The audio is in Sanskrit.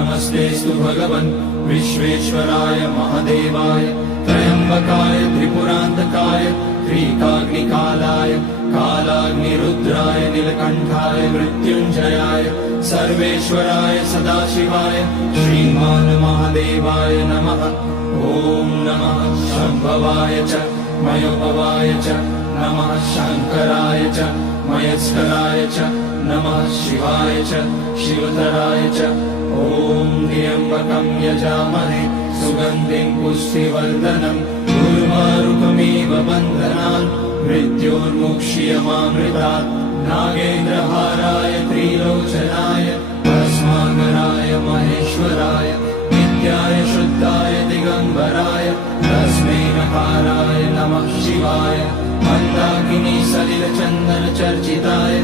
नमस्तेऽस्तु भगवन् विश्वेश्वराय महादेवाय त्र्यम्बकाय त्रिपुरान्तकाय त्रिकाग्निकालाय कालाग्निरुद्राय नीलकण्ठाय मृत्युञ्जयाय सर्वेश्वराय सदाशिवाय श्रीमान् महादेवाय नमः। ॐ नमः शम्भवाय च मयोभवाय च नमः शङ्कराय च मयस्कराय च नमः शिवाय च शिवतराय च। ॐ त्र्यम्बकं यजामहे सुगन्धिं पुष्टिवर्धनम् उर्वारुकमिव बन्धनान् मृत्योर्मुक्ष्यमामृतात्। नागेन्द्रहाराय त्रिलोचनाय भस्माकराय महेश्वराय नित्याय शुद्धाय दिगम्बराय तस्मै नकाराय नमः शिवाय। मन्दाकिनी सलिलचन्दन चर्चिताय